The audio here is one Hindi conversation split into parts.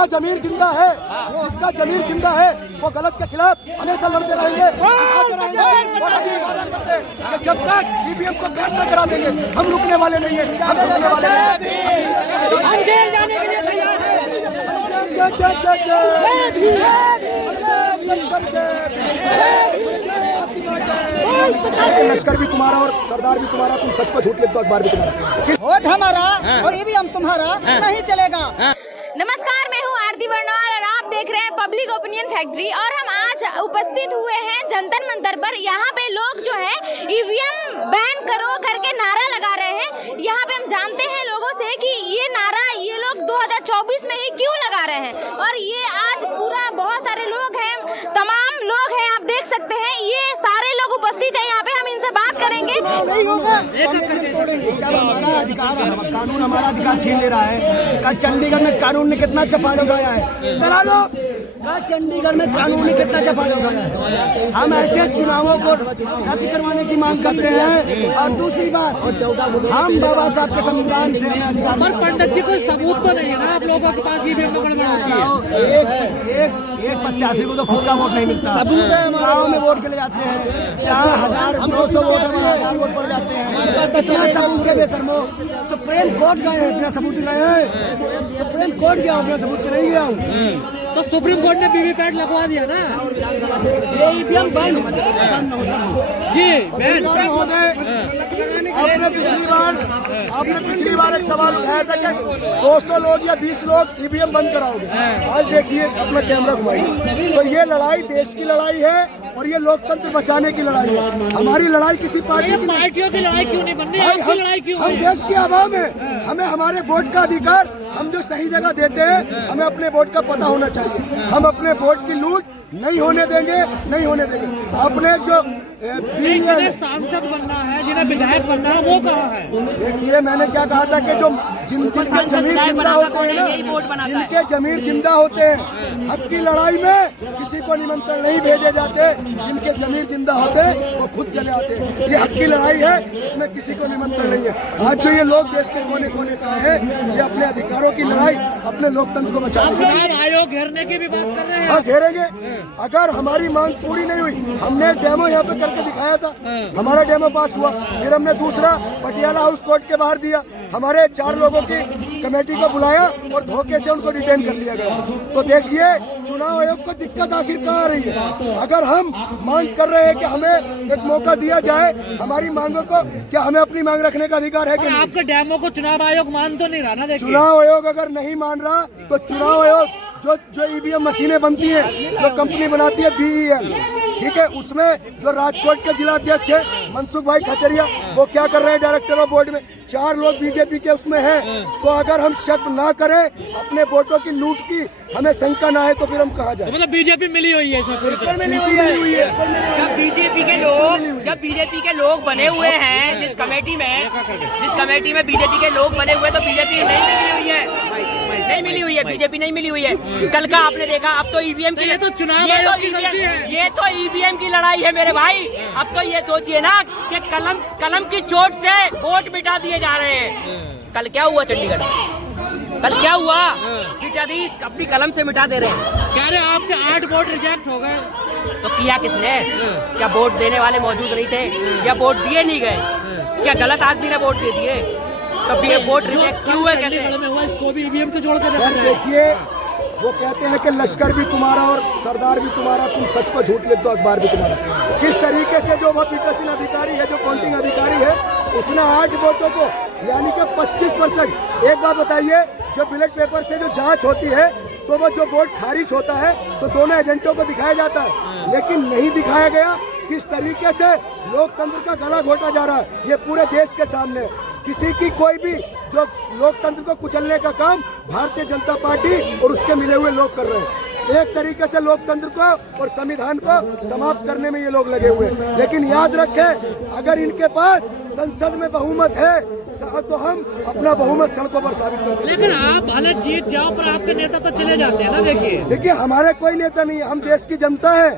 जिसका जमीर जिंदा है, जिसका जमीर जिंदा है, वो गलत के खिलाफ हमेशा लड़ते रहेंगे, दिखाते रहेंगे और अभी वादा करते हैं कि जब तक ईवीएम को बैन न करा देंगे हम रुकने वाले नहीं है, हम रुकने वाले लश्कर भी तुम्हारा और सरदार भी तुम्हारा, तुम सच को झूठ लिख दो, अखबार भी तुम्हारा, वोट हमारा और ईवीएम तुम्हारा नहीं चलेगा। नमस्कार, मैं हूँ आरती वर्णवाल और आप देख रहे हैं पब्लिक ओपिनियन फैक्ट्री। और हम आज उपस्थित हुए हैं जंतर मंतर पर। यहाँ पे लोग जो है ईवीएम बैन करो करके नारा लगा रहे हैं। यहाँ पे हम जानते हैं लोगों से कि ये नारा ये लोग 2024 में ही क्यों लगा रहे हैं। और ये आज पूरा बहुत सारे लोग हैं, तमाम लोग हैं, आप देख सकते हैं, ये सारे लोग उपस्थित हैं यहाँ पे। हम इनसे बात करेंगे। नहीं होगा, जब हमारा अधिकार, कानून हमारा अधिकार छीन ले रहा है। कल चंडीगढ़ में कानून ने कितना अच्छा फायदा उठाया है, करा लो। कल चंडीगढ़ में कानून ने कितना अच्छा फायदा उठाया है। हम ऐसे चुनावों को रद्द करवाने की मांग करते हैं। और दूसरी बात, हम बाबा साहब के संविधान से हमें अधिकार, पर पंडित जी कोई सबूत तो नहीं है ना आप लोगों के पास ईवीएम में एक प्रत्याशी को तो खुद का वोट नहीं मिलता। गाँव में वोट के लिए जाते हैं, यहाँ 1000-900 वोट 1000 वोट पड़ जाते हैं। कितना सबूत के बेशर्मो, सुप्रीम कोर्ट गए हैं, इतना सबूत गए हैं, सुप्रीम कोर्ट गया हूँ, सबूत के नहीं गया हूँ। तो सुप्रीम कोर्ट ने वीवीपैट लगवा दिया ना, ये ईवीएम बैन जी बैन। आपने पिछली बार एक सवाल उठाया था कि 200 लोग या 20 लोग ईवीएम बंद कराओगे। आज देखिए, अपना कैमरा घुमाइए, तो ये लड़ाई देश की लड़ाई है और ये लोकतंत्र बचाने की लड़ाई है। हमारी लड़ाई किसी पार्टी की पार्टियों की लड़ाई क्यों नहीं बन रही है? लड़ाई क्यों? हम देश की आवाम है, हमें हमारे वोट का अधिकार, हम जो सही जगह देते हैं, हमें अपने वोट का पता होना चाहिए। हम अपने वोट की लूट नहीं होने देंगे, नहीं होने देंगे। आपने जो जिन्हें सांसद बनना है, जिन्हें विधायक बनना है, वो कहाँ है? देखिए, मैंने क्या कहा था कि जो जिनके जमीर जिंदा होते हैं ना, जिनके जमीर जिंदा होते हैं, हक की लड़ाई में किसी को निमंत्रण नहीं भेजे जाते। जिनके जमीर जिंदा होते हैं वो खुद चले आते हैं। ये हक की लड़ाई है, इसमें किसी को निमंत्रण नहीं है। आज जो ये लोग देश के कोने कोने से आए हैं, ये अपने अधिकारों की लड़ाई, अपने लोकतंत्र को बचाने की लड़ाई। चुनाव आयोग घेरने की भी बात कर रहे हैं। हाँ, घेरेंगे। अगर हमारी मांग पूरी नहीं हुई, हमने डेमो यहाँ पे करके दिखाया था, हमारा डेमो पास हुआ, फिर हमने दूसरा पटियाला हाउस कोर्ट के बाहर दिया। हमारे 4 लोगों की कमेटी को बुलाया और धोखे से उनको डिटेन कर लिया गया। तो देखिए, चुनाव आयोग को दिक्कत आखिर कहाँ आ रही है। अगर हम मांग कर रहे हैं कि हमें एक मौका दिया जाए हमारी मांगों को, क्या हमें अपनी मांग रखने का अधिकार है कि नहीं? आपके डेमो को चुनाव आयोग मान तो नहीं रहा ना? देखिए, चुनाव आयोग अगर नहीं मान रहा तो चुनाव आयोग जो ईवीएम मशीनें बनती है, जो कंपनी बनाती है BEL, ठीक है, उसमें जो राजकोट के जिला अध्यक्ष है मनसुख भाई खचरिया, वो क्या कर रहे हैं डायरेक्टर ऑफ बोर्ड में, 4 लोग बीजेपी के उसमें हैं। तो अगर हम शक ना करें अपने वोटों की लूट की, हमें शंका ना है, तो फिर हम कहाँ जाए? मतलब बीजेपी मिली हुई है, मिली हुई है। जब बीजेपी के लोग बने हुए हैं जिस कमेटी में बीजेपी के लोग बने हुए, तो बीजेपी नहीं मिली हुई है, बीजेपी नहीं मिली हुई है। कल का आपने देखा, अब तो ईवीएम की, ये तो चुनाव आयोग की गलती है। ये तो ईवीएम की लड़ाई है मेरे भाई। अब तो ये सोचिए ना कि कलम की चोट से वोट मिटा दिए जा रहे हैं। कल क्या हुआ चंडीगढ़ में? कल क्या हुआ? मिटाधीश अपनी कलम से मिटा दे रहे हैं। कह रहे आपके 8 वोट रिजेक्ट हो गए। तो किया किसने? क्या वोट देने वाले मौजूद नहीं थे, या वोट दिए नहीं गए? क्या गलत आदमी ने वोट दे दिए? तो वोट रिजेक्ट क्यों है? कैसे हुआ? इसको भी ईवीएम से जोड़ कर देखिए, वो कहते हैं कि लश्कर भी तुम्हारा और सरदार भी तुम्हारा, तुम सच को झूठ लिख दो, अखबार भी तुम्हारा। किस तरीके से जो वो पीठासीन अधिकारी है, जो काउंटिंग अधिकारी है, उसने 8 वोटों को, यानी कि 25%। एक बात बताइए, जो बैलेट पेपर से जो जांच होती है, तो वो जो वोट खारिज होता है तो दोनों एजेंटों को दिखाया जाता है, लेकिन नहीं दिखाया गया। किस तरीके से लोकतंत्र का गला घोटा जा रहा है, ये पूरे देश के सामने। किसी की कोई भी जो लोकतंत्र को कुचलने का काम भारतीय जनता पार्टी और उसके मिले हुए लोग कर रहे हैं। एक तरीके से लोकतंत्र को और संविधान को समाप्त करने में ये लोग लगे हुए हैं। लेकिन याद रखें, अगर इनके पास संसद में बहुमत है तो हम अपना बहुमत सड़कों पर साबित करेंगे। लेकिन आप भले जीत जाओ, पर आपके नेता तो चले जाते हैं ना। देखिए, हमारे कोई नेता नहीं है, हम देश की जनता है।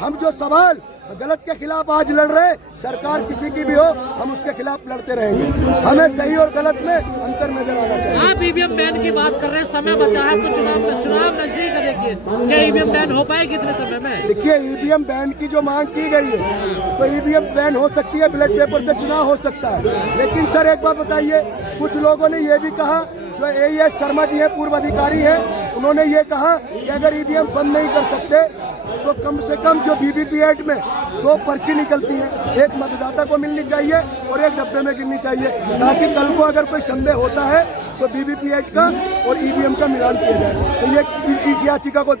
हम जो सवाल गलत के खिलाफ आज लड़ रहे, सरकार किसी की भी हो हम उसके खिलाफ लड़ते रहेंगे। हमें सही और गलत में अंतर नजर आना चाहिए। आप ईवीएम बैन की बात कर रहे हैं, समय बचा है तो चुनाव नजदीक है, देखिए क्या ईवीएम बैन हो पाएगी इतने समय में? देखिए ईवीएम बैन की जो मांग की गई है तो ईवीएम बैन हो सकती है, बैलेट पेपर से चुनाव हो सकता है। लेकिन सर एक बात बताइए, कुछ लोगों ने ये भी कहा, जो AES शर्मा जी है पूर्व अधिकारी है, उन्होंने ये कहा कि अगर ईवीएम बंद नहीं कर सकते तो कम से कम जो VVPAT में 2 पर्ची निकलती है, एक मतदाता को मिलनी चाहिए और एक डब्बे में गिरनी चाहिए, ताकि कल को अगर कोई संदेह होता है तो VVPAT का और EVM का मिलान किया जाए। तो ये इस याचिका को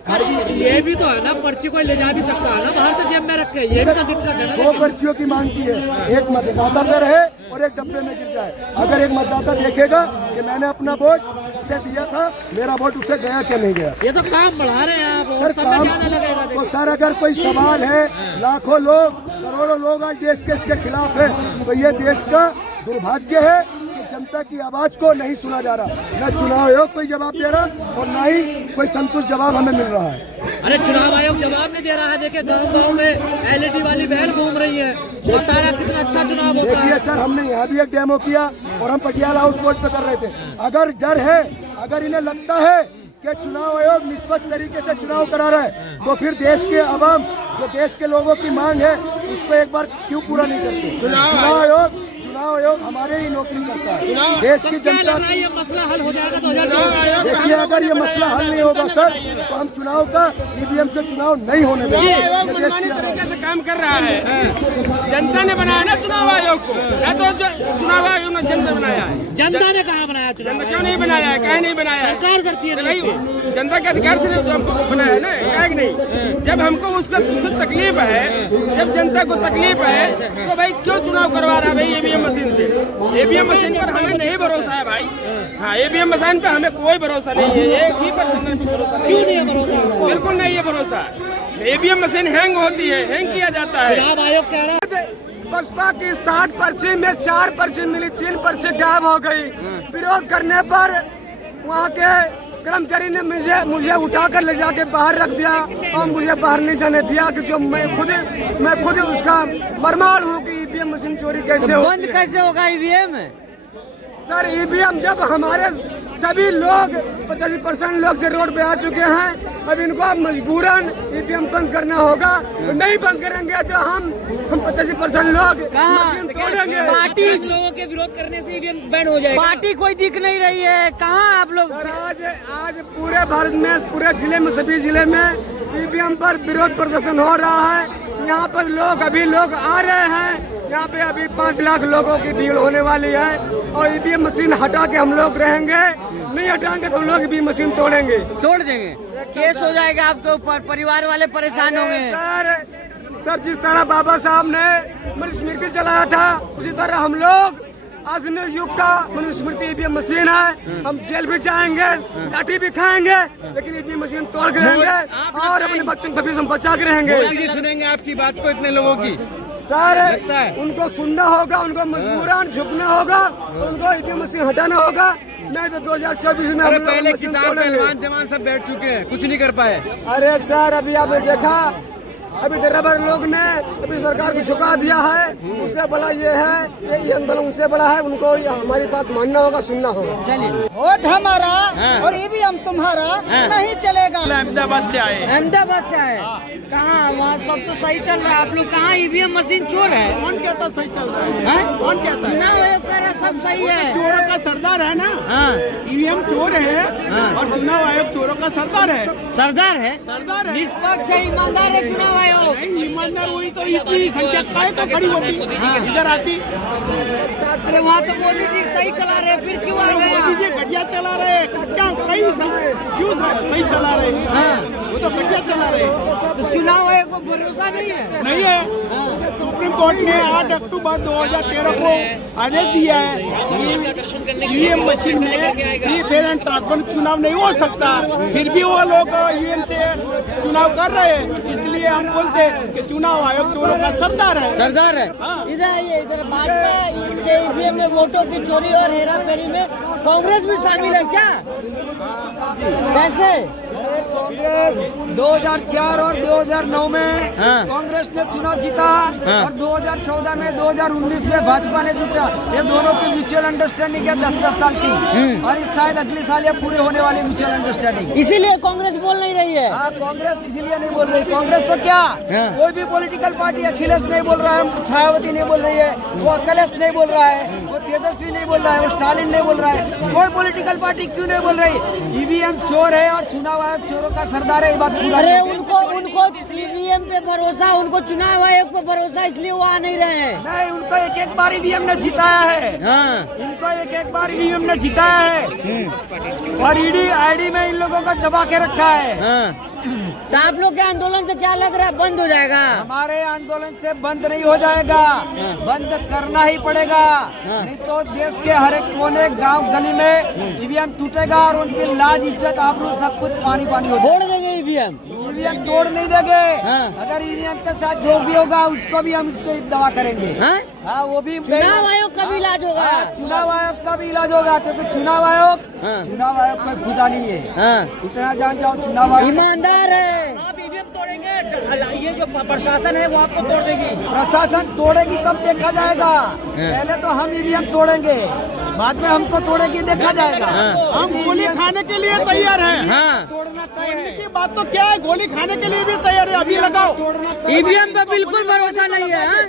ये भी तो है ना, पर्ची कोई ले जा भी सकता है ना बाहर से जेब में रख के, ये भी तो दिक्कत है ना। 2 पर्चियों की मांग की है, एक मतदाता पे रहे और एक डब्बे में गिर जाए। अगर एक मतदाता देखेगा कि मैंने अपना वोट उसे दिया था, मेरा वोट उसे गया क्या नहीं गया। ये तो काम बढ़ा रहे हैं आप, सर समय काम ज्यादा लगेगा। तो सर अगर कोई सवाल है, लाखों लोग करोड़ों लोग आज देश के इसके खिलाफ है, तो ये देश का दुर्भाग्य है कि जनता की आवाज को नहीं सुना जा रहा। न चुनाव आयोग कोई जवाब दे रहा और न ही कोई संतुष्ट जवाब हमें मिल रहा है। अरे चुनाव आयोग जवाब नहीं दे रहा है। देखिए गांव-गांव में LED वाली वैन घूम रही है, बता रहा कितना अच्छा चुनाव होता है। देखिए सर हमने यहाँ भी एक डेमो किया और हम पटियाला हाउस कोर्ट पे कर रहे थे। अगर डर है, अगर इन्हें लगता है कि चुनाव आयोग निष्पक्ष तरीके से चुनाव करा रहा है, तो फिर देश के अवाम, जो देश के लोगों की मांग है, उसको एक बार क्यों पूरा नहीं करते? चुनाव आयोग हमारे ही नौकरी करता है, देश की जनता। ये मसला हल हो जाएगा 2024। देखिए अगर ये मसला हल नहीं होगा सर, तो हम चुनाव का EVM से चुनाव नहीं होने देंगे। मनमानी तरीके से काम कर रहा है, जनता ने बनाया ना चुनाव आयोग को, ना तो चुनाव आयोग ने जनता बनाया है। जनता ने कहाँ बनाया चुनाव? जनता क्यों नहीं बनाया है, कहीं नहीं बनाया है? सरकार करती है नहीं, जनता के अधिकार से हमको बनाया है ना, कहीं नहीं। जब हमको उसका तकलीफ है, जब जनता को तकलीफ है, तो भाई क्यों चुनाव करवा रहा है भाई EVM मशीन से? EVM मशीन पर हमें नहीं भरोसा है भाई। हाँ, EVM मशीन पे हमें कोई भरोसा नहीं है, 1% भरोसा नहीं। क्यों नहीं है भरोसा? बिल्कुल नहीं है भरोसा। EVM मशीन हैंग होती है, हैंग किया जाता है। चुनाव आयोग कह रहा है बसपा की 7 पर्ची में 4 पर्ची मिली, 3 पर्ची गायब हो गई। विरोध करने पर वहाँ के कर्मचारी ने मुझे उठाकर ले जाके बाहर रख दिया और मुझे बाहर नहीं जाने दिया कि जो मैं खुद उसका प्रमाण हूँ कि EVM मशीन चोरी कैसे होती है। बंद कैसे होगा EVM? सर EVM जब हमारे सभी लोग 85% लोग जो रोड पे आ चुके हैं, अब इनको अब मजबूरन EVM बंद करना होगा। तो नहीं बंद करेंगे तो हम 85% लोग मशीन तोड़ेंगे। पार्टी लोगों के विरोध करने से EVM बैन हो जाएगा। पार्टी कोई दिख नहीं रही है, कहाँ आप लोग? सर आज पूरे भारत में, पूरे जिले में, सभी जिले में EVM पर विरोध प्रदर्शन हो रहा है। यहाँ पर लोग आ रहे हैं। यहाँ पे अभी 5 लाख लोगों की भीड़ होने वाली है और EVM मशीन हटा के हम लोग रहेंगे। नहीं हटाएंगे तो हम लोग EVM मशीन तोड़ेंगे, तोड़ देंगे। केस हो जाएगा आपके ऊपर, परिवार वाले परेशान होंगे। सर जिस तरह बाबा साहब ने मनुस्मृति चलाया था, उसी तरह हम लोग आधुनिक युग का मनुस्मृति EVM मशीन है। हम जेल भी जाएंगे, लाठी भी खाएंगे, लेकिन EVM मशीन तोड़ के रहेंगे और अपने बच्चों को भी हम बचा के रहेंगे। सुनेंगे आपकी बात को इतने लोगों की? सर उनको सुनना होगा, उनको मजबूरन झुकना होगा, उनको EVM मशीन हटाना होगा, नहीं तो 2024 में हम लोग पहले मशीन किसान तोड़ेंगे। पहलवान जवान सब बैठ चुके हैं, कुछ नहीं कर पाए। अरे सर अभी आपने देखा, अभी ड्राइवर लोग ने अभी सरकार को झुका दिया है। उससे बड़ा ये है, ये आंदोलन उनसे बड़ा है, उनको हमारी बात मानना होगा, सुनना होगा। चलिए, वोट हमारा और EVM तुम्हारा नहीं चलेगा। अहमदाबाद से आए। अहमदाबाद से आए, कहाँ? वहाँ सब तो सही चल रहा है, आप लोग कहाँ EVM मशीन चोर है? कौन कहता सही चल रहा है? कौन कहता है? चुनाव आयोग कह रहा सब सही है। चोरों का सरदार है ना। हाँ, EVM चोर है और चुनाव आयोग चोरों का सरदार है। सरदार है, सरदार है, निष्पक्ष है, ईमानदार है चुनाव आयोग। ईमानदार हुई तो इतनी संख्या काहे को खड़ी होती, इधर आती। अरे वहाँ तो मोदी जी सही चला रहे, फिर क्यों आ गए? मोदी जी घटिया चला रहे, क्या कहीं क्यों सही चला रहे? हाँ, वो तो घटिया चला रहे। तो चुनाव आयोग को भरोसा नहीं है? नहीं है। सुप्रीम कोर्ट ने 8 अक्टूबर 2013 को आदेश दिया है कि EVM मशीन में फेयर एंड ट्रांसपेरेंट चुनाव नहीं हो सकता, फिर भी वो लोग EVM से चुनाव कर रहे हैं। इसलिए हम बोलते हैं कि चुनाव आयोग चोरों का सरदार है। सरदार है। इधर आइए, इधर भाजपा के EVM में वोटों की चोरी और हेरा फेरी में कांग्रेस भी शामिल है क्या? कैसे? कांग्रेस 2004 और 2009 में हाँ। कांग्रेस ने चुनाव जीता हाँ। और 2014 में 2019 में भाजपा ने जीता। ये दोनों की म्यूचुअल अंडरस्टैंडिंग है 10-10 साल की और इस शायद अगले साल ये पूरे होने वाली म्यूचुअल अंडरस्टैंडिंग। इसीलिए कांग्रेस बोल नहीं रही है। हाँ, कांग्रेस इसीलिए नहीं बोल रही। कांग्रेस तो क्या कोई भी पॉलिटिकल पार्टी, अखिलेश नहीं बोल रहा है, छायावती नहीं बोल रही है, वो अखिलेश नहीं बोल रहा है, वो तेजस्वी नहीं बोल रहा है, वो स्टालिन नहीं बोल रहा है। कोई पॉलिटिकल पार्टी क्यों नहीं बोल रही? ईवीएम चोर है और चुनाव आयोग चोरों का सरदार है। ये बात पूरा अरे उनको ईवीएम पे भरोसा, उनको चुनाव आयोग पे भरोसा, इसलिए वो आ नहीं रहे हैं। नहीं, उनको एक बार ईवीएम ने जिताया है। हाँ। इनको एक बार ईवीएम ने जिताया है और ईडी आईडी में इन लोगों को दबा के रखा है। हाँ। तो आप लोग के आंदोलन से क्या लग रहा है, बंद हो जाएगा? हमारे आंदोलन से बंद नहीं हो जाएगा, बंद करना ही पड़ेगा। नहीं तो देश के हर एक कोने, गांव गली में ईवीएम टूटेगा और उनकी लाज, इज्जत, आबरू सब कुछ पानी पानी हो छोड़ देंगे ईवीएम। ईवीएम तोड़ नहीं देंगे। हाँ। अगर ईवीएम के साथ जो भी होगा उसको भी हम इसको दवा करेंगे। हाँ? हाँ, वो भी चुनाव आयोग का भी इलाज होगा। हाँ, चुनाव आयोग का भी इलाज होगा, क्योंकि चुनाव आयोग कोई खुदा नहीं है। हाँ। इतना जान जाओ, चुनाव आयोग ईमानदार है। आप ईवीएम तोड़ेंगे, ये जो प्रशासन है वो आपको तोड़ देगी। प्रशासन तोड़ेगी तब देखा जाएगा। पहले तो हम ईवीएम तोड़ेंगे, बाद में हमको तोड़ेगी देखा जाएगा। हम गोली खाने के लिए तैयार हैं। हाँ। तोड़ना तय है। की बात तो क्या है, गोली खाने के लिए भी तैयार है। अभी लगाओ। तोड़ना तय है। ईवीएम पे बिल्कुल भरोसा नहीं है। हाँ?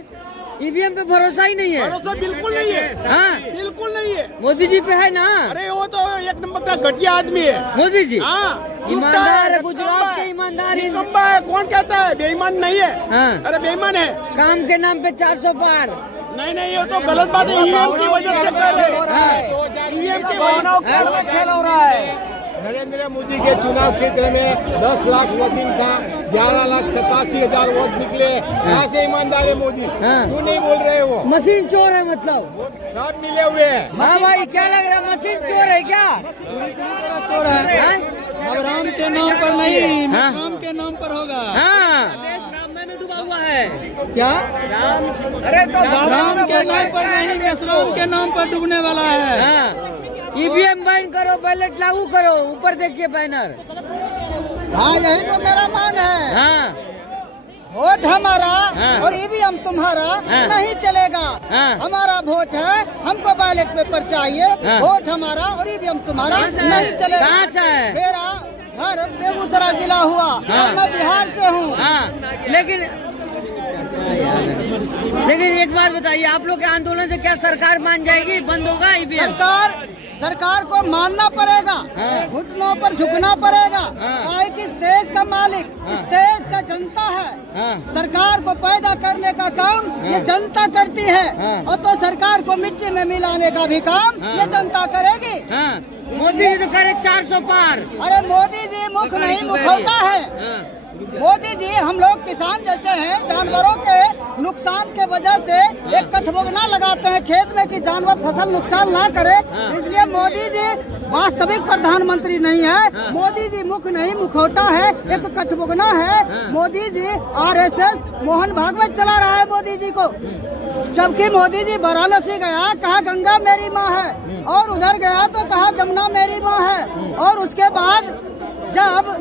ईवीएम पे भरोसा ही नहीं है। भरोसा बिल्कुल नहीं है। हाँ। बिल्कुल नहीं है। मोदी जी पे है ना? अरे वो तो एक नंबर का घटिया आदमी है। मोदी जी हाँ, ईमानदार है, गुजरात के ईमानदार ही। निकम्मा है। कौन कहता है बेईमान नहीं है? हाँ। अरे बेईमान है। काम के नाम पे 400 पार। नहीं नहीं, ये तो गलत बात है। ईवीएम की वजह से कर रहे हैं। ईवीएम की वजह से खेल हो रहा है। नरेंद्र मोदी के चुनाव क्षेत्र में 10 लाख वोटिंग था, 11,87,000 वोट निकले। कहाँ से ईमानदार है मोदी? हाँ। क्यों नहीं बोल रहे वो? मशीन चोर है मतलब? सब मिले हुए हैं। हाँ भाई, क्या लग रहा है, मशीन चोर है क्या? चोर है। हाँ? अब राम के नाम पर नहीं, हाँ? राम के नाम पर होगा। हाँ। देश राम में डूबा हुआ है। क्या? अरे तो राम के नाम पर नहीं, बस राम के नाम पर डूबने वाला है। हाँ। ईवीएम बैन करो, बैलेट लागू करो। ऊपर देखिए बैनर। हाँ, यही तो मेरा मांग है। हाँ। वोट हमारा हाँ। और ईवीएम तुम्हारा हाँ। नहीं चलेगा। हाँ। हमारा वोट है, हमको बैलेट पेपर चाहिए। हाँ। वोट हमारा और ईवीएम तुम्हारा कहाँ से है? नहीं चलेगा। कहाँ से है? मेरा घर बेगूसराय जिला हुआ हाँ। और मैं बिहार से हूँ। हाँ। लेकिन एक बात बताइए, आप लोग के आंदोलन से क्या सरकार मान जाएगी, बंद होगा ईवीएम? सरकार को मानना पड़ेगा, हाँ। घुटनों पर झुकना पड़ेगा। हाँ। काहे कि इस देश का मालिक हाँ। इस देश का जनता है। हाँ। सरकार को पैदा करने का काम ये जनता करती है हाँ। और तो सरकार को मिट्टी में मिलाने का भी काम हाँ। ये जनता करेगी। हाँ। मोदी जी तो कह रहे 400 पार। अरे मोदी जी मुख नहीं मुखौटा है। हाँ। मोदी जी हम लोग किसान जैसे हैं, जानवरों के नुकसान के वजह से एक कठबोगना लगाते हैं खेत में कि जानवर फसल नुकसान ना करे। इसलिए मोदी जी वास्तविक प्रधानमंत्री नहीं है। मोदी जी मुख नहीं मुखौटा है, एक कठबोगना है। मोदी जी आरएसएस मोहन भागवत चला रहा है मोदी जी को। जबकि मोदी जी वाराणसी गया, कहा गंगा मेरी माँ है, और उधर गया तो कहा जमुना मेरी माँ है। और उसके बाद जब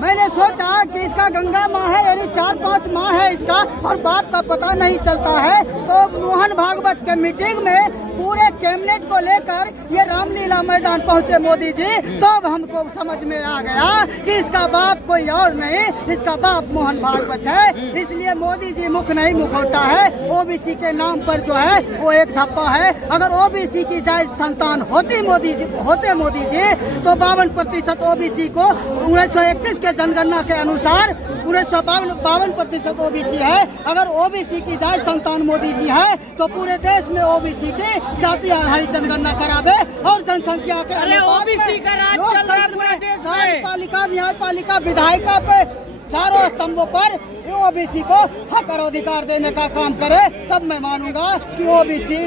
मैंने सोचा कि इसका गंगा माँ है, यानी 4-5 माँ है इसका, और बाप का पता नहीं चलता है, तो मोहन भागवत के मीटिंग में पूरे कैबिनेट को लेकर ये रामलीला मैदान पहुँचे मोदी जी। तब हमको समझ में आ गया कि इसका बाप कोई और नहीं, इसका बाप मोहन भागवत है। इसलिए मोदी जी मुख नहीं मुखौटा है। ओबीसी के नाम पर जो है वो एक धब्बा है। अगर ओबीसी की जायज संतान होते मोदी जी तो 52% ओबीसी को 1931 के जनगणना के अनुसार 52% ओबीसी है। अगर ओबीसी की जायज संतान मोदी जी है तो पूरे देश में ओबीसी की जाति आधारित जनगणना करावे और जनसंख्या के अनुपात में ओबीसी का राज चल रहा है पूरे देश में। कार्यपालिका, न्यायपालिका, विधायिका पे चारों स्तंभों पर ओबीसी को हक और अधिकार देने का काम करे, तब मैं मानूंगा कि ओबीसी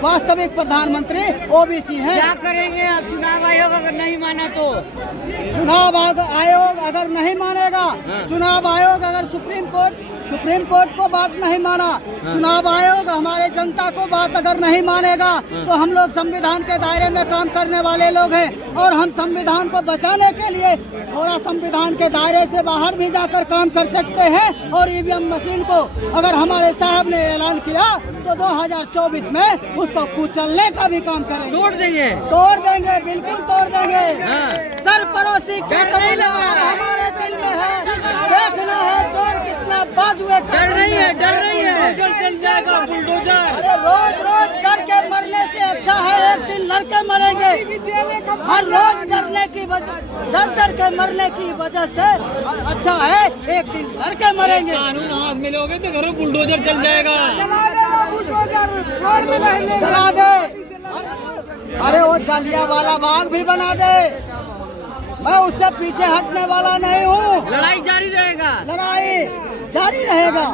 वास्तविक प्रधानमंत्री ओबीसी है। क्या करेंगे अब चुनाव आयोग अगर नहीं माना तो? चुनाव आयोग अगर नहीं मानेगा, चुनाव आयोग अगर सुप्रीम कोर्ट को बात नहीं माना, चुनाव आयोग हमारे जनता को बात अगर नहीं मानेगा, तो हम लोग संविधान के दायरे में काम करने वाले लोग हैं और हम संविधान को बचाने के लिए थोड़ा संविधान के दायरे से बाहर भी जाकर काम कर सकते हैं। और ईवीएम मशीन को अगर हमारे साहब ने ऐलान किया तो 2024 में उसको कुचलने का भी काम करेंगे, तोड़ देंगे, बिल्कुल तोड़ देंगे। सरपरोसी क्या हमारे दिल में है, देखना है चोर कितना बाजुए डर रही है चल जाएगा बुलडोजर। अरे रोज डर के मरने से अच्छा है एक दिन लड़के मरेंगे। हर रोज डर के मरने की वजह से अच्छा है एक दिन लड़के मरेंगे। कानून हाथ में लोगे तो घरों बुलडोजर चल जाएगा, चला दे। अरे वो जालियांवाला बाग भी बना दे, मैं उससे पीछे हटने वाला नहीं हूँ। लड़ाई जारी रहेगा।